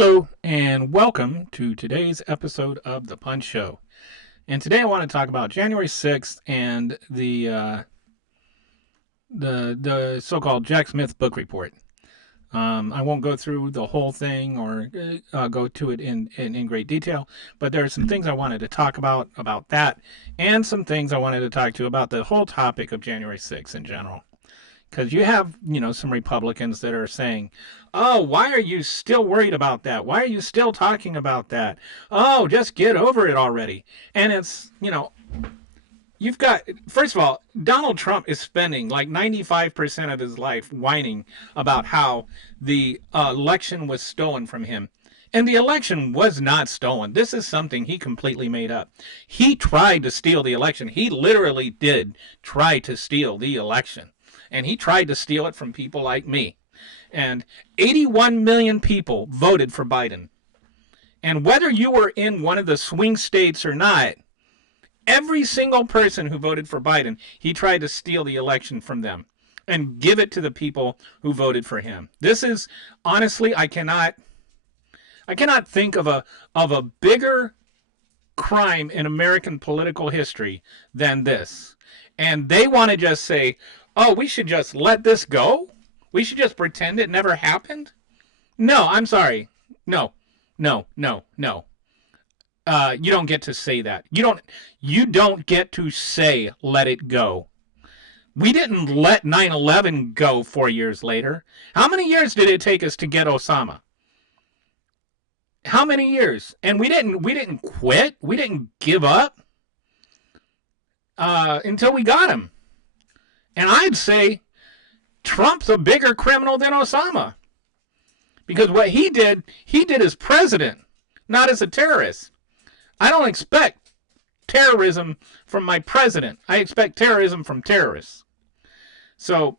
Hello, and welcome to today's episode of The Punch Show. And today I want to talk about January 6th and the so-called Jack Smith book report. I won't go through the whole thing or go to it in great detail, but there are some things I wanted to talk about that, and some things I wanted to talk to about the whole topic of January 6th in general. Because you have, some Republicans that are saying, oh, why are you still worried about that? Why are you still talking about that? Oh, just get over it already. And it's, you've got, first of all, Donald Trump is spending like 95% of his life whining about how the election was stolen from him. And the election was not stolen. This is something he completely made up. He tried to steal the election. He literally did try to steal the election. And he tried to steal it from people like me. And 81 million people voted for Biden. And whether you were in one of the swing states or not, every single person who voted for Biden, he tried to steal the election from them and give it to the people who voted for him. This is, honestly, I cannot think of a bigger crime in American political history than this. And they want to just say, oh, we should just let this go? We should just pretend it never happened? No, I'm sorry. No, no, no, no. You don't get to say that. You don't get to say let it go. We didn't let 9/11 go 4 years later. How many years did it take us to get Osama? How many years? And we didn't quit. We didn't give up until we got him. And I'd say Trump's a bigger criminal than Osama. Because what he did as president, not as a terrorist. I don't expect terrorism from my president. I expect terrorism from terrorists. So,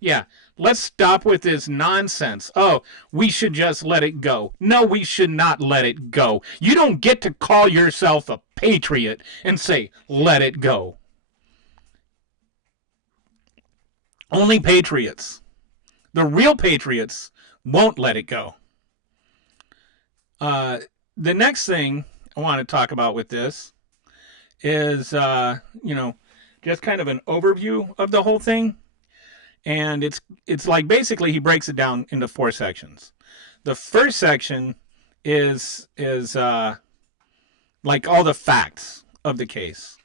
yeah, let's stop with this nonsense. Oh, we should just let it go. No, we should not let it go. You don't get to call yourself a patriot and say, let it go. Only patriots, the real patriots, won't let it go. The next thing I want to talk about with this is, just kind of an overview of the whole thing. And it's like basically he breaks it down into 4 sections. The first section is like all the facts of the case.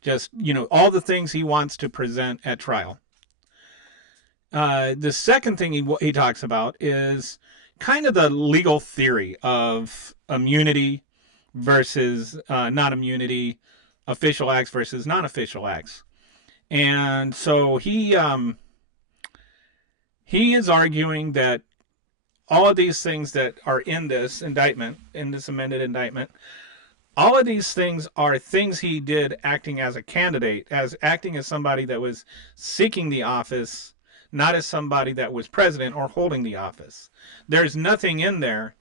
Just, all the things he wants to present at trial. The second thing he talks about is kind of the legal theory of immunity versus not immunity, official acts versus non-official acts. And so he is arguing that all of these things that are in this indictment, in this amended indictment, all of these things are things he did acting as a candidate, as acting as somebody that was seeking the office, not as somebody that was president or holding the office. There's nothing in there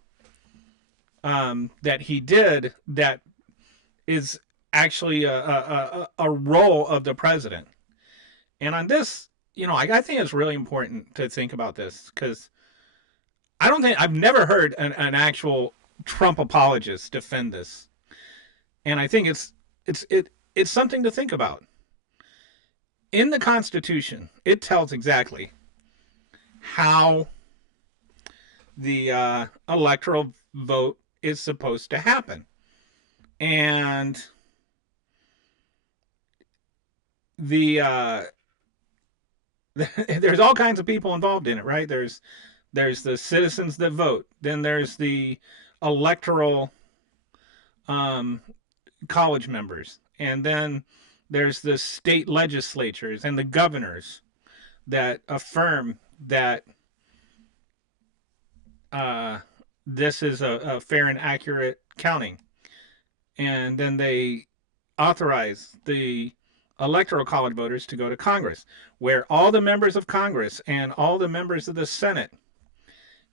that he did that is actually a role of the president. And on this, I think it's really important to think about this because I've never heard an actual Trump apologist defend this. And I think it's something to think about. In the Constitution, it tells exactly how the electoral vote is supposed to happen. And the there's all kinds of people involved in it, right? There's the citizens that vote. Then there's the electoral college members. And then there's the state legislatures and the governors that affirm that this is a fair and accurate counting. And then they authorize the electoral college voters to go to Congress, where all the members of Congress and all the members of the Senate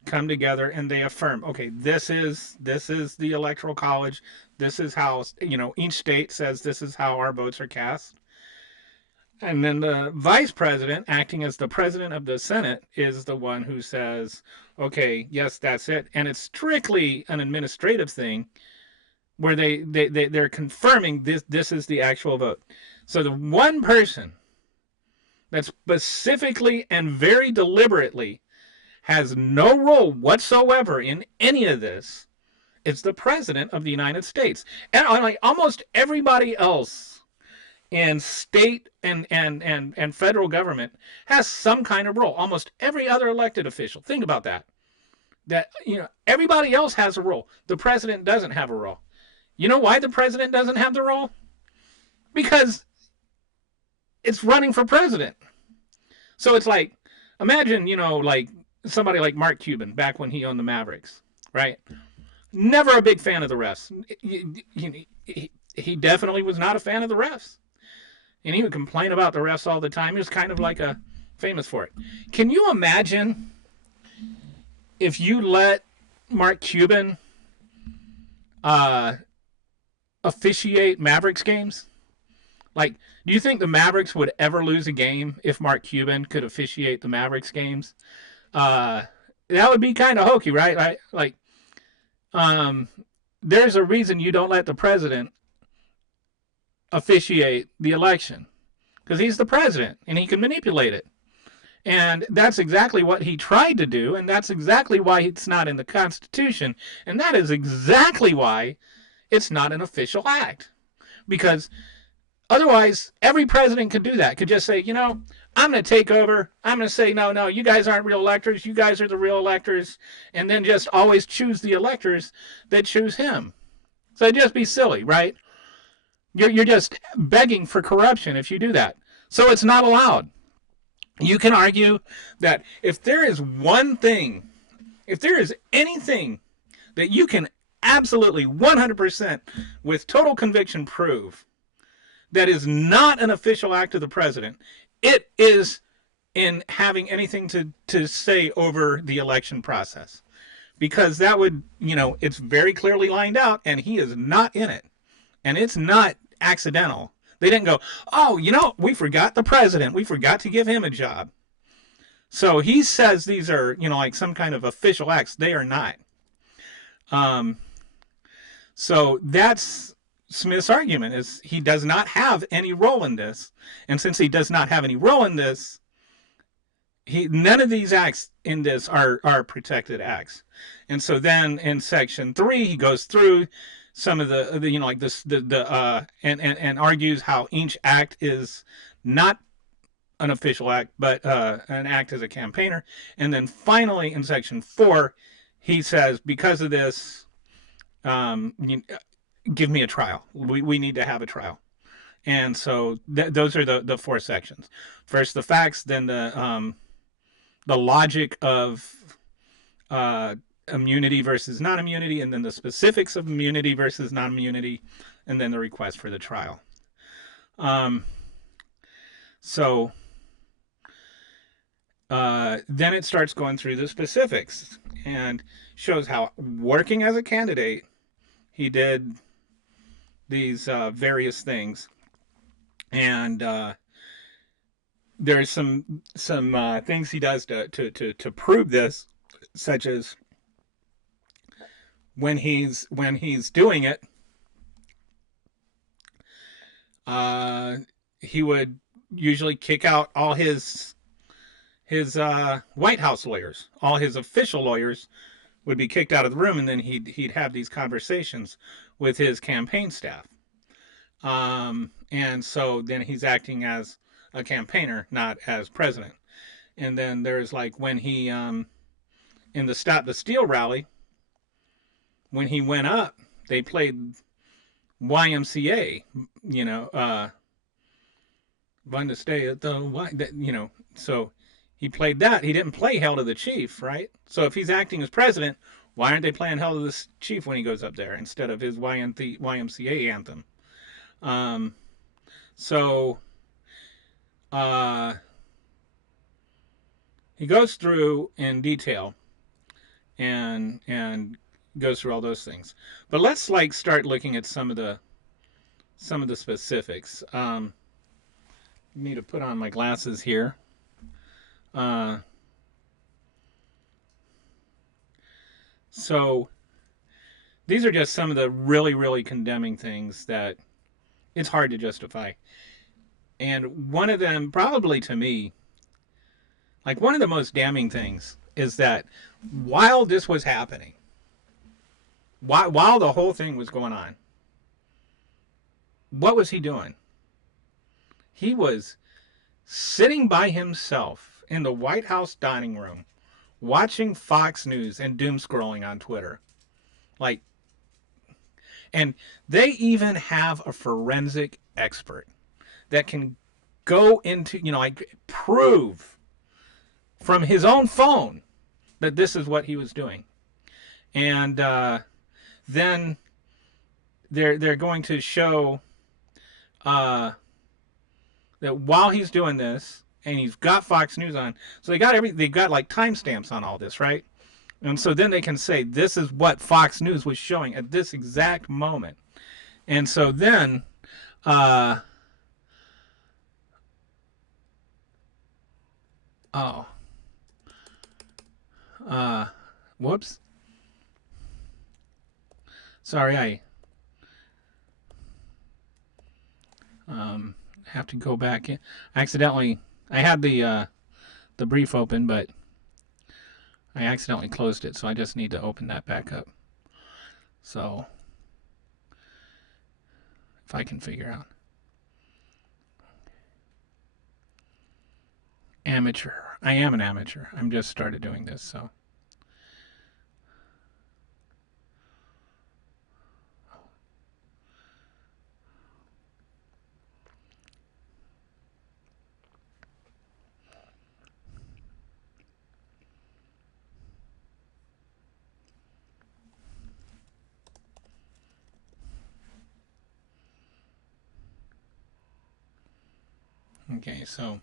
come together and they affirm, okay, this is the electoral college. This is how, each state says this is how our votes are cast. And then the vice president, acting as the president of the Senate, is the one who says, okay, yes, that's it. And it's strictly an administrative thing where they're confirming this is the actual vote. So the one person that specifically and very deliberately has no role whatsoever in any of this is the president of the United States. And like almost everybody else in state and federal government has some kind of role. Almost every other elected official. Think about that. That, everybody else has a role. The president doesn't have a role. You know why the president doesn't have the role? Because it's running for president. So it's like, imagine, like somebody like Mark Cuban back when he owned the Mavericks, right? Never a big fan of the refs. He definitely was not a fan of the refs. And he would complain about the refs all the time. He was kind of like famous for it. Can you imagine if you let Mark Cuban officiate Mavericks games? Like, do you think the Mavericks would ever lose a game if Mark Cuban could officiate the Mavericks games? That would be kind of hokey, right? Like, there's a reason you don't let the president officiate the election, because he's the president and he can manipulate it. And that's exactly what he tried to do, and that's exactly why it's not in the Constitution, and that is exactly why it's not an official act. Because otherwise, every president could do that, could just say, I'm going to take over. I'm going to say, no, you guys aren't real electors. You guys are the real electors. And then just always choose the electors that choose him. So it'd just be silly, right? You're just begging for corruption if you do that. So it's not allowed. You can argue that if there is one thing, if there is anything that you can absolutely 100% with total conviction prove that is not an official act of the president, it is in having anything to say over the election process. Because that would, it's very clearly lined out, and he is not in it. And it's not accidental. They didn't go, oh, we forgot the president. We forgot to give him a job. So he says these are, like some kind of official acts. They are not. So that's Smith's argument, is he does not have any role in this. And since he does not have any role in this, none of these acts in this are protected acts. And so then in section 3, he goes through some of the like this, and argues how each act is not an official act, but an act as a campaigner. And then finally in section 4, he says, because of this, give me a trial. We need to have a trial. And so those are the 4 sections. First, the facts, then the logic of immunity versus non-immunity, and then the specifics of immunity versus non-immunity, and then the request for the trial. So then it starts going through the specifics and shows how, working as a candidate, he did these various things. And there's some things he does to prove this, such as when he's doing it, he would usually kick out all his White House lawyers. All his official lawyers would be kicked out of the room, and then he'd have these conversations with his campaign staff. And so then he's acting as a campaigner, not as president. And then there's like when he in the Stop the Steal rally, when he went up, they played YMCA, Fun to Stay at the Y, so he played that. He didn't play Hail to the Chief, right? So if he's acting as president, why aren't they playing Hail to the Chief when he goes up there instead of his YMCA anthem? So he goes through in detail and goes through all those things. But let's start looking at some of the specifics. Need to put on my glasses here. Uh, so these are just some of the really, really condemning things that it's hard to justify. And one of them, probably to me, like one of the most damning things is that while this was happening, while the whole thing was going on, what was he doing? He was sitting by himself in the White House dining room, watching Fox News and doom scrolling on Twitter. Like, and they even have a forensic expert that can go into, like prove from his own phone that this is what he was doing. And then they're going to show that while he's doing this, and he's got Fox News on, so they got like timestamps on all this, right? And so then they can say this is what Fox News was showing at this exact moment. And so then whoops. Sorry, I have to go back in. I had the brief open, but I accidentally closed it, so I just need to open that back up. So if I can figure out. Amateur. I am an amateur. I'm just started doing this, so. Okay, so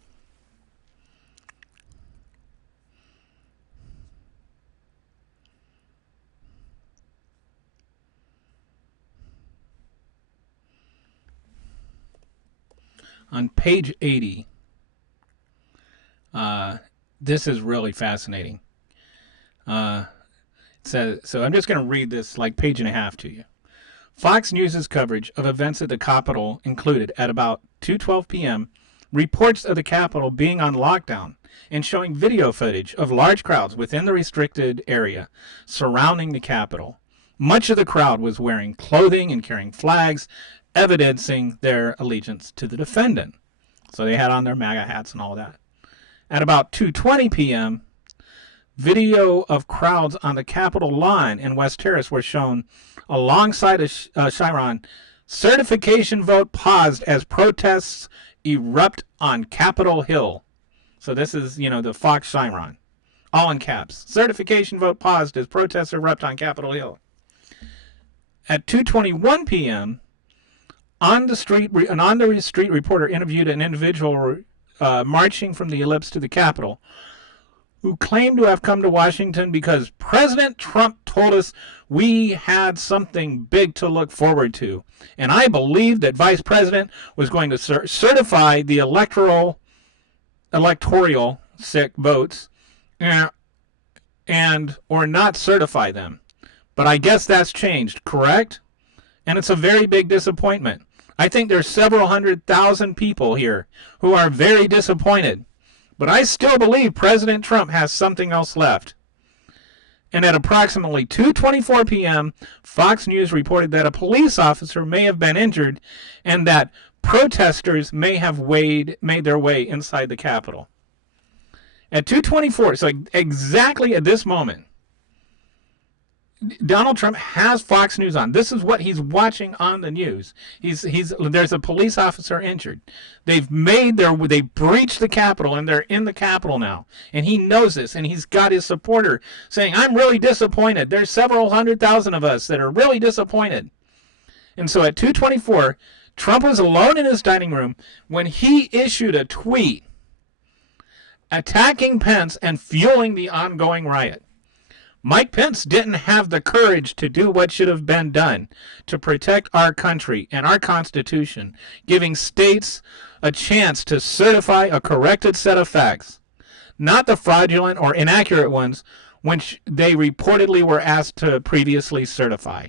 on page 80, this is really fascinating. It says, so I'm just going to read this like page and a half to you. Fox News' coverage of events at the Capitol included, at about 2:12 p.m., reports of the Capitol being on lockdown and showing video footage of large crowds within the restricted area surrounding the Capitol. Much of the crowd was wearing clothing and carrying flags, evidencing their allegiance to the defendant. So they had on their MAGA hats and all that. At about 2:20 p.m., video of crowds on the Capitol lawn in West Terrace were shown alongside a Chiron. Certification vote paused as protests erupt on Capitol Hill. So this is, the Fox Chiron. All in caps. Certification vote paused as protests erupt on Capitol Hill. At 2:21 p.m., on the street reporter interviewed an individual marching from the Ellipse to the Capitol, who claimed to have come to Washington because President Trump told us we had something big to look forward to. And I believed that Vice President was going to certify the electoral votes and or not certify them. But I guess that's changed, correct? And it's a very big disappointment. I think there's several 100,000 people here who are very disappointed. But I still believe President Trump has something else left. And at approximately 2:24 p.m., Fox News reported that a police officer may have been injured and that protesters may have made their way inside the Capitol. At 2:24, so exactly at this moment, Donald Trump has Fox News on. This is what he's watching on the news. There's a police officer injured. They breached the Capitol and they're in the Capitol now. And he knows this, and he's got his supporter saying, I'm really disappointed. There's several 100,000 of us that are really disappointed. And so at 2:24, Trump was alone in his dining room when he issued a tweet attacking Pence and fueling the ongoing riot. Mike Pence didn't have the courage to do what should have been done to protect our country and our Constitution, giving states a chance to certify a corrected set of facts, not the fraudulent or inaccurate ones which they reportedly were asked to previously certify.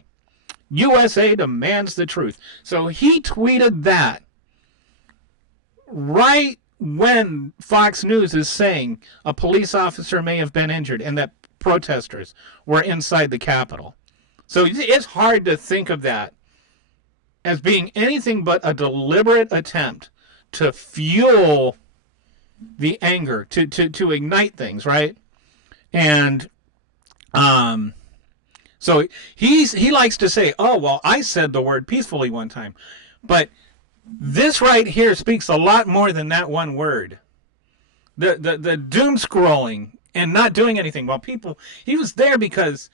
USA demands the truth. So he tweeted that right when Fox News is saying a police officer may have been injured and that protesters were inside the Capitol. So it's hard to think of that as being anything but a deliberate attempt to fuel the anger, to ignite things, right? And so he likes to say, oh, well, I said the word peacefully one time. But this right here speaks a lot more than that one word. The doom scrolling and not doing anything. Well, he was there because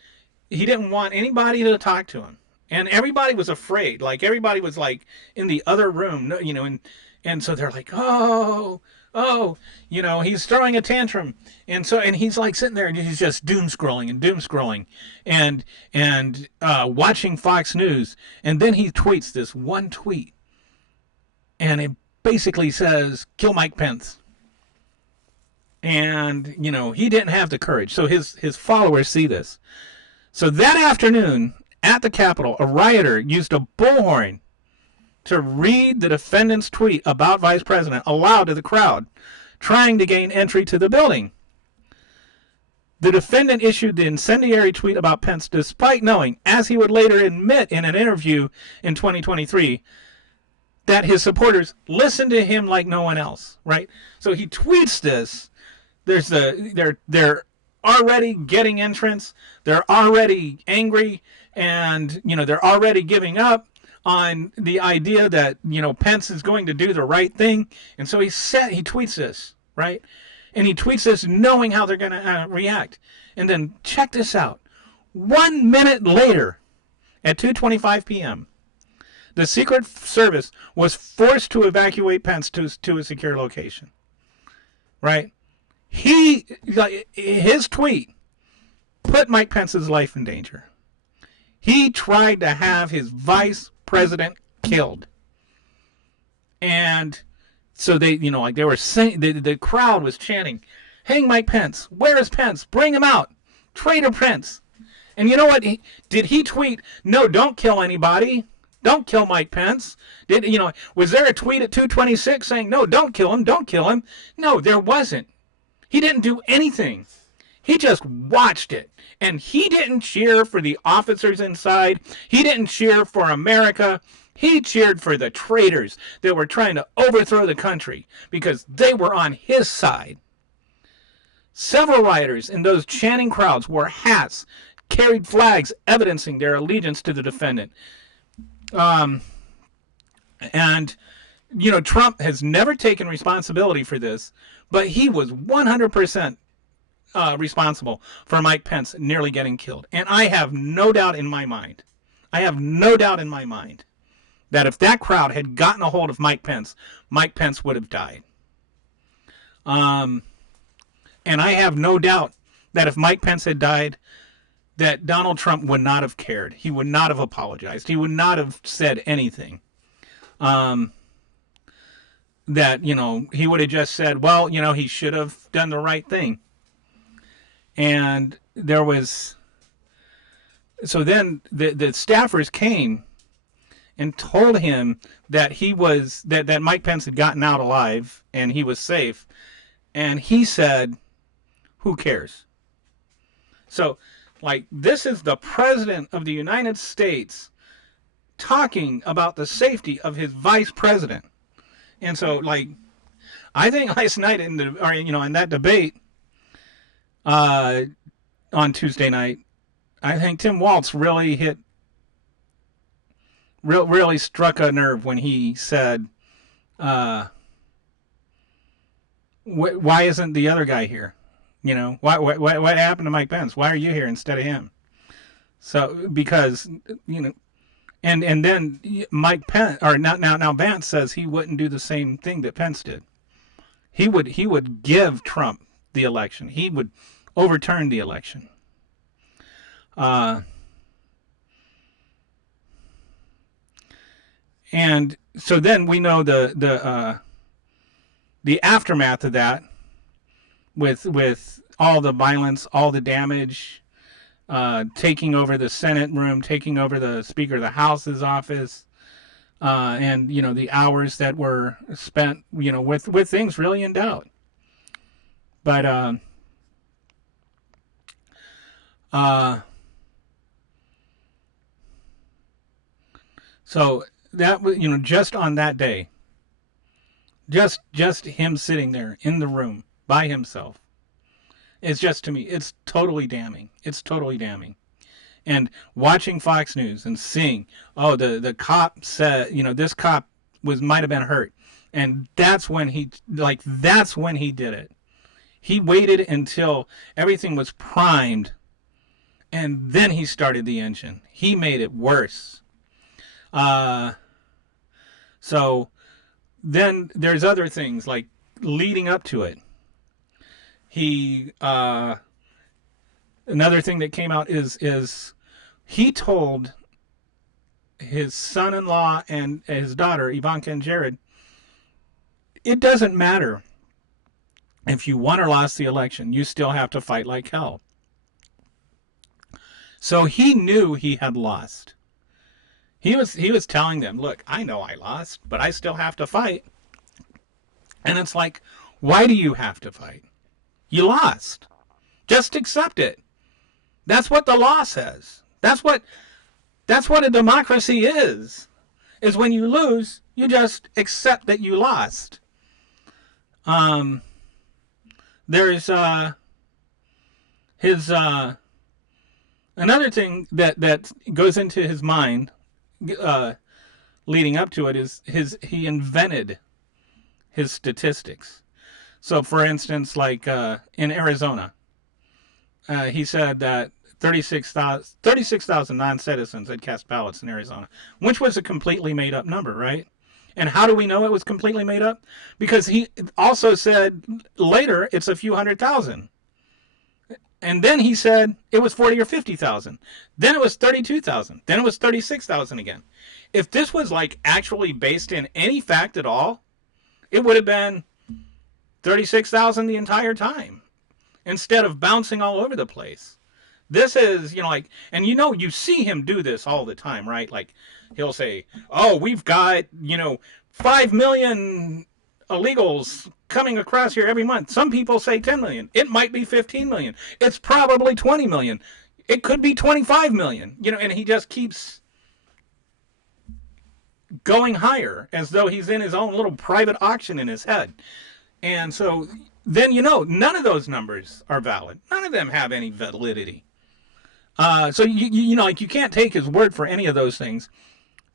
he didn't want anybody to talk to him. And everybody was afraid. Like, everybody was, like, in the other room, you know, and so they're like, oh, you know, he's throwing a tantrum. And he's, like, sitting there, and he's just doom scrolling and watching Fox News. And then he tweets this one tweet. And it basically says, kill Mike Pence. And, you know, he didn't have the courage. So his followers see this. So that afternoon at the Capitol, a rioter used a bullhorn to read the defendant's tweet about Vice President aloud to the crowd, trying to gain entry to the building. The defendant issued the incendiary tweet about Pence despite knowing, as he would later admit in an interview in 2023, that his supporters listened to him like no one else, right? So he tweets this. They're already getting entrance. They're already angry, and, you know, they're already giving up on the idea that, you know, Pence is going to do the right thing. And so he tweets this, right? And he tweets this knowing how they're going to react. And then check this out. 1 minute later, at 2:25 p.m., the Secret Service was forced to evacuate Pence to a secure location, right? His tweet put Mike Pence's life in danger. He tried to have his vice president killed. And so they, you know, like they were saying, the crowd was chanting, hang Mike Pence. Where is Pence? Bring him out. Traitor Pence. And you know what? Did he tweet, no, don't kill anybody. Don't kill Mike Pence. Was there a tweet at 2:26 saying, no, don't kill him. Don't kill him? No, there wasn't. He didn't do anything. He just watched it. And he didn't cheer for the officers inside. He didn't cheer for America. He cheered for the traitors that were trying to overthrow the country because they were on his side. Several rioters in those chanting crowds wore hats, carried flags evidencing their allegiance to the defendant. And, you know, Trump has never taken responsibility for this, but he was 100% responsible for Mike Pence nearly getting killed. And I have no doubt in my mind, that if that crowd had gotten a hold of Mike Pence would have died. And I have no doubt that if Mike Pence had died, that Donald Trump would not have cared. He would not have apologized. He would not have said anything. That, you know, he would have just said, well, you know, he should have done the right thing. And there was, so then the staffers came and told him that that Mike Pence had gotten out alive and he was safe. And he said, who cares? So, like, this is the President of the United States talking about the safety of his vice president. And so, like, I think last night in that debate on Tuesday night, I think Tim Walz really really struck a nerve when he said, why isn't the other guy here? You know, what happened to Mike Pence? Why are you here instead of him? So, because, you know, and then Mike Pence, or now Vance says he wouldn't do the same thing that Pence did. He would give Trump the election. He would overturn the election. Uh, and so then we know the aftermath of that, with all the violence, all the damage, taking over the Senate room, taking over the Speaker of the House's office, and the hours that were spent with things really in doubt. But uh, so that was just on that day, just him sitting there in the room by himself. It's just, to me, it's totally damning. It's totally damning. And watching Fox News and seeing, oh, the cop said, this cop might have been hurt, and that's when he did it. He waited until everything was primed, and then he started the engine. He made it worse. So then there's other things like leading up to it. Another thing that came out is he told his son-in-law and his daughter, Ivanka and Jared, it doesn't matter if you won or lost the election, you still have to fight like hell. So he knew he had lost. He was telling them, look, I know I lost, but I still have to fight. And it's like, why do you have to fight? You lost. Just accept it. That's what the law says. That's what a democracy is when you lose, you just accept that you lost. There's his another thing that goes into his mind leading up to it is he invented his statistics. So, for instance, like in Arizona, he said that 36,000 non-citizens had cast ballots in Arizona, which was a completely made-up number, right? And how do we know it was completely made up? Because he also said later it's a few 100,000. And then he said it was 40 or 50,000. Then it was 32,000. Then it was 36,000 again. If this was like actually based in any fact at all, it would have been 36,000 the entire time, instead of bouncing all over the place. This is, and you see him do this all the time, right? Like, he'll say, oh, we've got, 5 million illegals coming across here every month. Some people say 10 million. It might be 15 million. It's probably 20 million. It could be 25 million, and he just keeps going higher as though he's in his own little private auction in his head. And so then, none of those numbers are valid. None of them have any validity. So you can't take his word for any of those things.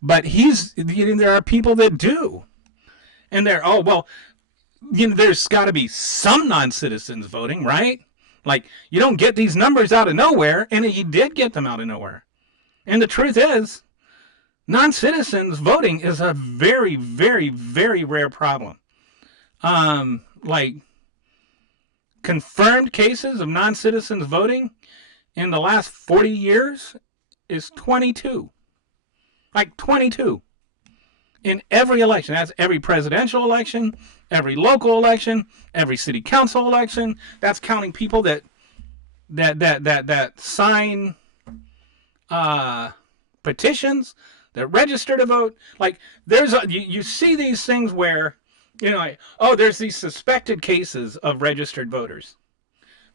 But there are people that do, and there's got to be some non-citizens voting, right? Like, you don't get these numbers out of nowhere, and he did get them out of nowhere. And the truth is, non-citizens voting is a very, very, very rare problem. Like, confirmed cases of non-citizens voting in the last 40 years is 22. Like 22. In every election. That's every presidential election, every local election, every city council election. That's counting people that sign petitions, that register to vote. Like, you see these things where, there's these suspected cases of registered voters.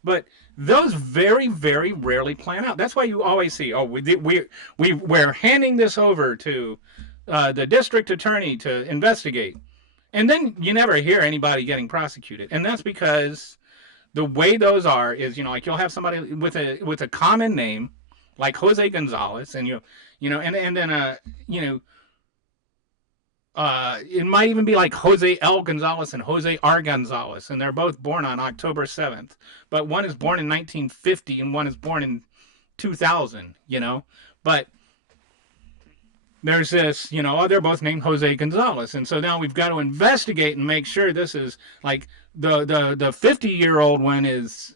But those very, very rarely plan out. That's why you always see, we're handing this over to the district attorney to investigate. And then you never hear anybody getting prosecuted. And that's because the way those are is, like, you'll have somebody with a common name, like Jose Gonzalez, and it might even be like Jose L. Gonzalez and Jose R. Gonzalez, and they're both born on October 7th. But one is born in 1950 and one is born in 2000, But there's this, they're both named Jose Gonzalez. And so now we've got to investigate and make sure this is, like, the 50-year-old one is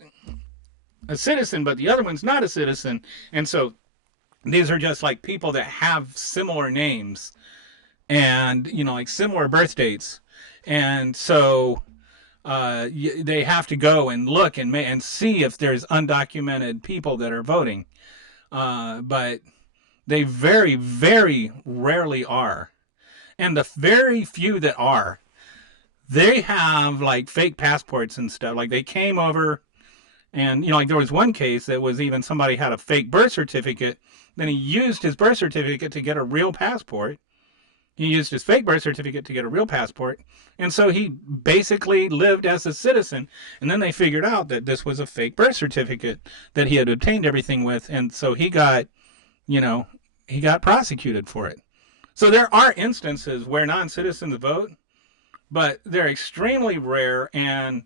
a citizen, but the other one's not a citizen. And so these are just like people that have similar names and, you know, like similar birth dates. And so they have to go and look and see if there's undocumented people that are voting. But they very, very rarely are. And the very few that are, they have like fake passports and stuff. Like they came over and, you know, like there was one case that was even somebody had a fake birth certificate. Then he used his birth certificate to get a real passport. He used his fake birth certificate to get a real passport. And so he basically lived as a citizen. And then they figured out that this was a fake birth certificate that he had obtained everything with. And so he got, you know, he got prosecuted for it. So there are instances where non-citizens vote, but they're extremely rare, and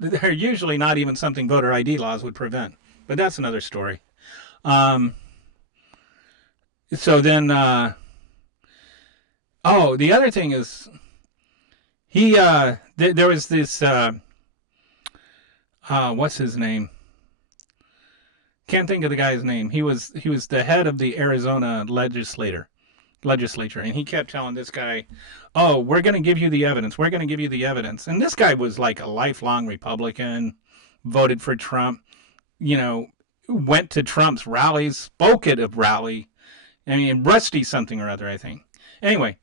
they're usually not even something voter ID laws would prevent. But that's another story. So then, the other thing is, there was this, what's his name? Can't think of the guy's name. He was the head of the Arizona legislature, and he kept telling this guy, "Oh, we're going to give you the evidence. We're going to give you the evidence." And this guy was like a lifelong Republican, voted for Trump, you know, went to Trump's rallies, spoke at a rally. I mean, Rusty something or other, I think. Anyway,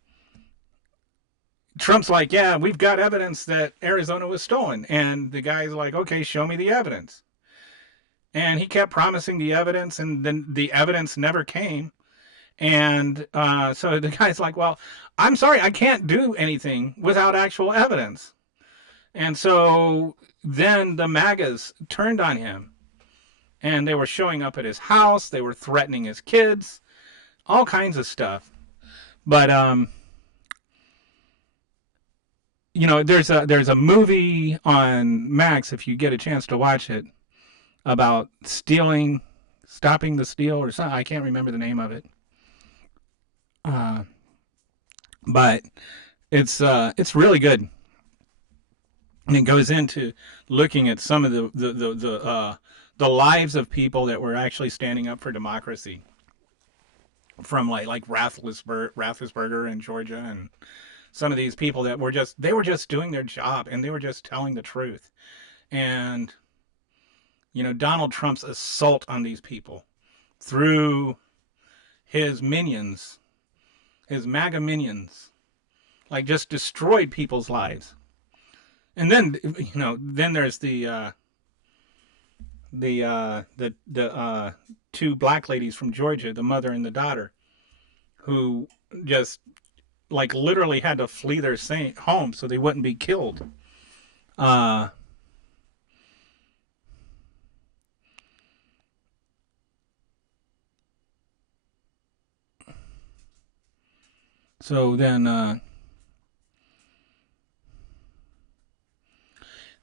Trump's like, "Yeah, we've got evidence that Arizona was stolen." And the guy's like, "Okay, show me the evidence." And he kept promising the evidence, and then the evidence never came. And so the guy's like, "Well, I'm sorry, I can't do anything without actual evidence." And so then the MAGAs turned on him, and they were showing up at his house. They were threatening his kids, all kinds of stuff. But you know, there's a movie on Max, if you get a chance to watch it, about stopping the steal or something. I can't remember the name of it. But it's really good, and it goes into looking at some of the lives of people that were actually standing up for democracy, from like Raffensperger in Georgia, and some of these people that were just doing their job, and they were just telling the truth. And you know, Donald Trump's assault on these people through his minions, his MAGA minions, like just destroyed people's lives. And then, you know, then there's the two black ladies from Georgia, the mother and the daughter, who just like literally had to flee their home so they wouldn't be killed. So then,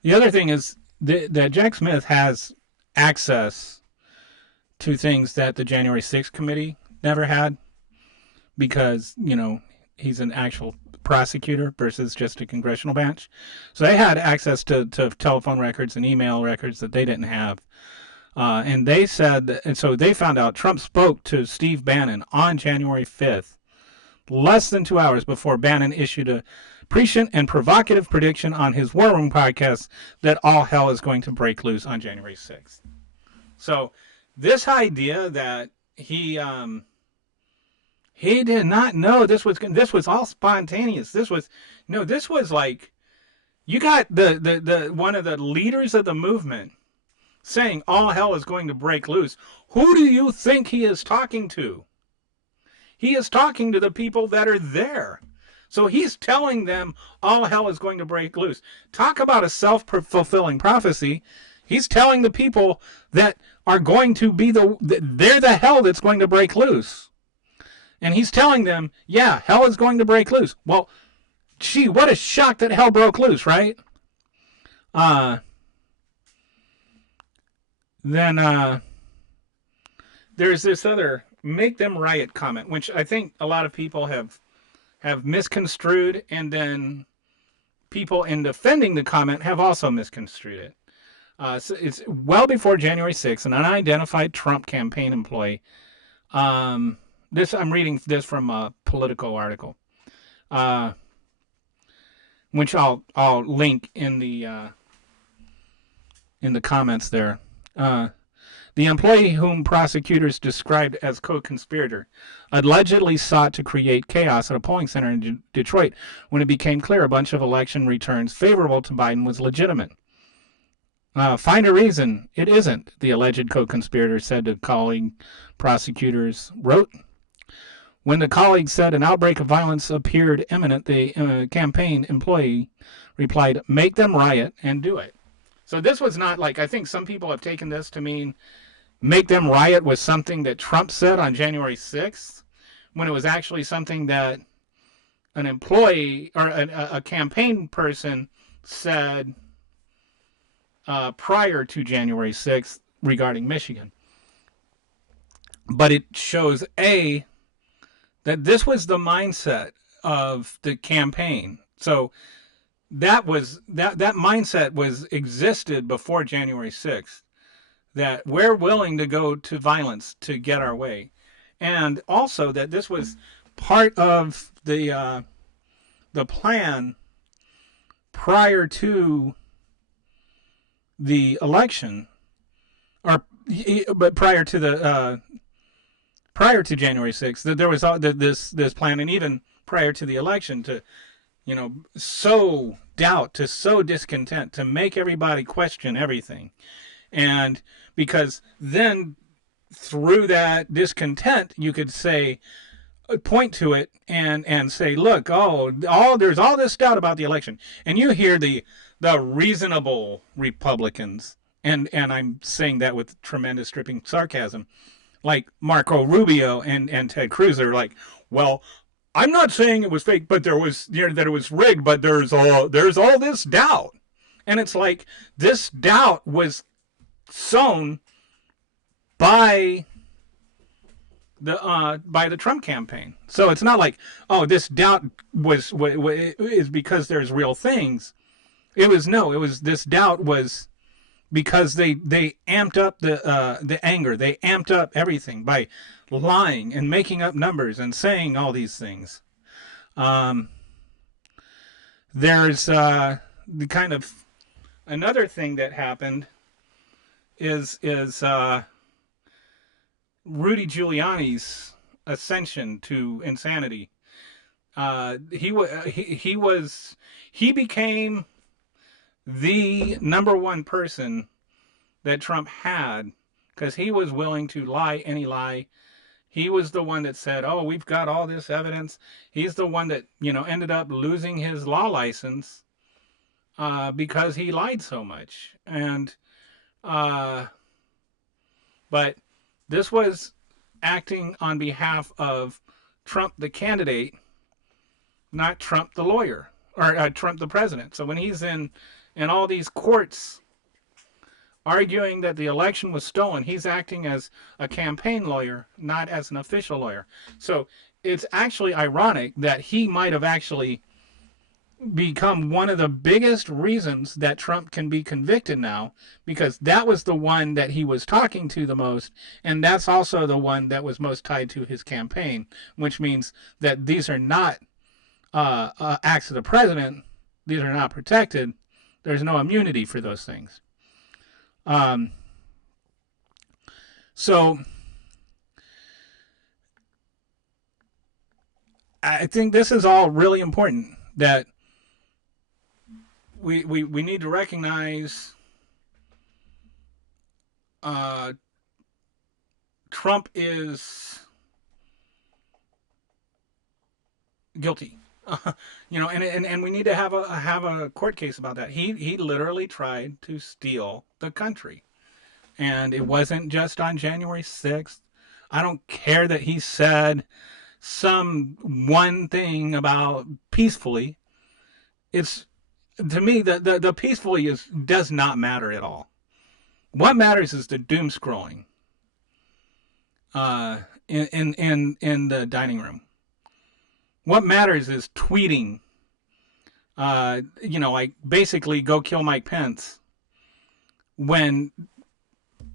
the other thing is that Jack Smith has access to things that the January 6th committee never had, because, you know, he's an actual prosecutor versus just a congressional branch. So they had access to telephone records and email records that they didn't have. And they said, and so they found out Trump spoke to Steve Bannon on January 5th, less than 2 hours before Bannon issued a prescient and provocative prediction on his War Room podcast that all hell is going to break loose on January 6th. So this idea that he did not know this was all spontaneous. This was like, you got the one of the leaders of the movement saying all hell is going to break loose. Who do you think he is talking to? He is talking to the people that are there. So he's telling them all hell is going to break loose. Talk about a self-fulfilling prophecy. He's telling the people that are going to be they're the hell that's going to break loose. And he's telling them, yeah, hell is going to break loose. Well, gee, what a shock that hell broke loose, right? Then there's this other "make them riot" comment, which I think a lot of people have misconstrued, and then people in defending the comment have also misconstrued it. So it's well before January 6th. An unidentified Trump campaign employee. This I'm reading this from a Politico article, uh, which I'll link in the comments there. Uh, the employee, whom prosecutors described as co-conspirator, allegedly sought to create chaos at a polling center in Detroit when it became clear a bunch of election returns favorable to Biden was legitimate. Find a reason it isn't, the alleged co-conspirator said to colleague prosecutors wrote. When the colleague said an outbreak of violence appeared imminent, the campaign employee replied, make them riot and do it. So this was not like, I think some people have taken this to mean make them riot was something that Trump said on January 6th, when it was actually something that an employee or a campaign person said prior to January 6th regarding Michigan. But it shows, A, that this was the mindset of the campaign. So that mindset was existed before January 6th, that we're willing to go to violence to get our way. And also that this was part of the plan prior to the election, but prior to January 6th, that there was this plan, and even prior to the election, to sow doubt, to sow discontent, to make everybody question everything. And because then through that discontent, you could say, point to it and say, look, there's all this doubt about the election. And you hear the reasonable Republicans, and I'm saying that with tremendous dripping sarcasm, like Marco Rubio and Ted Cruz, are like, well, I'm not saying it was fake, but there was that it was rigged, but there's all this doubt. And it's like, this doubt was sown by the Trump campaign. So it's not like, this doubt is because there's real things. It was this doubt was because they amped up the anger. They amped up everything by lying and making up numbers and saying all these things. There's the kind of another thing that happened is Rudy Giuliani's ascension to insanity. He became the number one person that Trump had, because he was willing to lie any lie. He was the one that said, we've got all this evidence. He's the one that, ended up losing his law license because he lied so much. And but this was acting on behalf of Trump the candidate, not Trump the lawyer, or Trump the president. So when he's in all these courts arguing that the election was stolen, he's acting as a campaign lawyer, not as an official lawyer. So it's actually ironic that he might have actually become one of the biggest reasons that Trump can be convicted now, because that was the one that he was talking to the most, and that's also the one that was most tied to his campaign, which means that these are not acts of the president. These are not protected. There's no immunity for those things. So I think this is all really important, that we need to recognize Trump is guilty. And we need to have a court case about that. He literally tried to steal the country, and it wasn't just on January 6th. I don't care that he said some one thing about peacefully. It's, to me, the peacefully does not matter at all. What matters is the doom scrolling in the dining room. What matters is tweeting, like basically go kill Mike Pence, when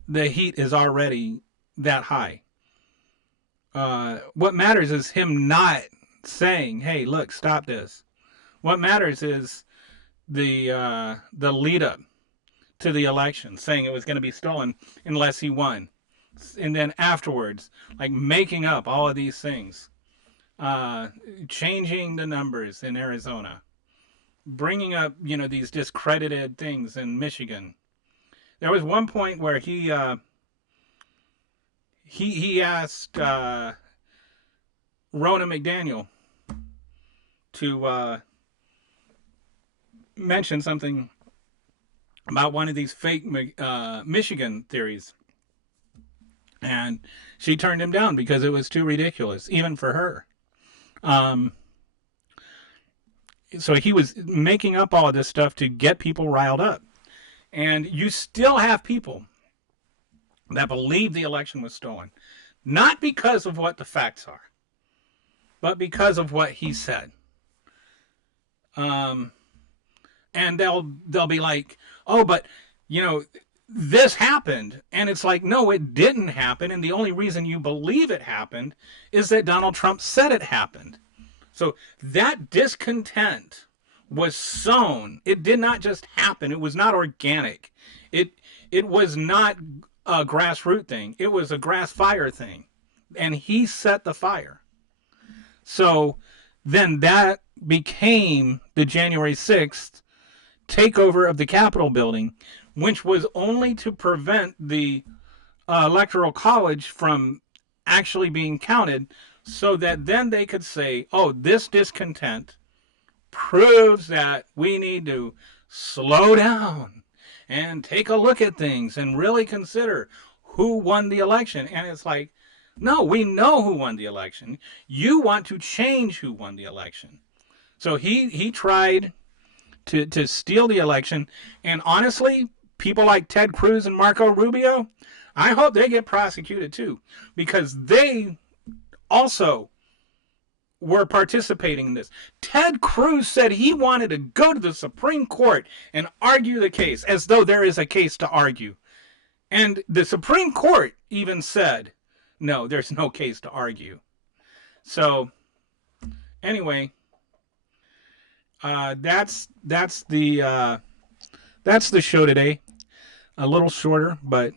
the heat is already that high. What matters is him not saying, "Hey, look, stop this." What matters is the lead up to the election, saying it was going to be stolen unless he won, and then afterwards, like making up all of these things, changing the numbers in Arizona, bringing up these discredited things in Michigan. There was one point where he asked Ronna McDaniel to mention something about one of these fake Michigan theories, and she turned him down because it was too ridiculous, even for her. So he was making up all of this stuff to get people riled up. And you still have people that believe the election was stolen, not because of what the facts are, but because of what he said. And they'll be like, "Oh, but this happened," and it's like, no, it didn't happen, and the only reason you believe it happened is that Donald Trump said it happened. So that discontent was sown. It did not just happen. It was not organic. It was not a grassroots thing. It was a grass fire thing, and he set the fire. So then that became the January 6th takeover of the Capitol building, which was only to prevent the Electoral College from actually being counted, so that then they could say, "Oh, this discontent proves that we need to slow down and take a look at things and really consider who won the election." And it's like, no, we know who won the election. You want to change who won the election. So he tried to steal the election. And honestly, people like Ted Cruz and Marco Rubio, I hope they get prosecuted too, because they also were participating in this. Ted Cruz said he wanted to go to the Supreme Court and argue the case, as though there is a case to argue. And the Supreme Court even said, no, there's no case to argue. So anyway, that's the show today. A little shorter, but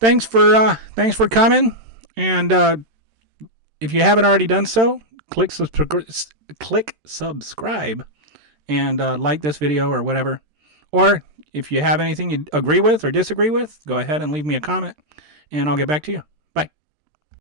thanks for coming. And if you haven't already done so, click subscribe and like this video or whatever. Or if you have anything you agree with or disagree with, go ahead and leave me a comment, and I'll get back to you.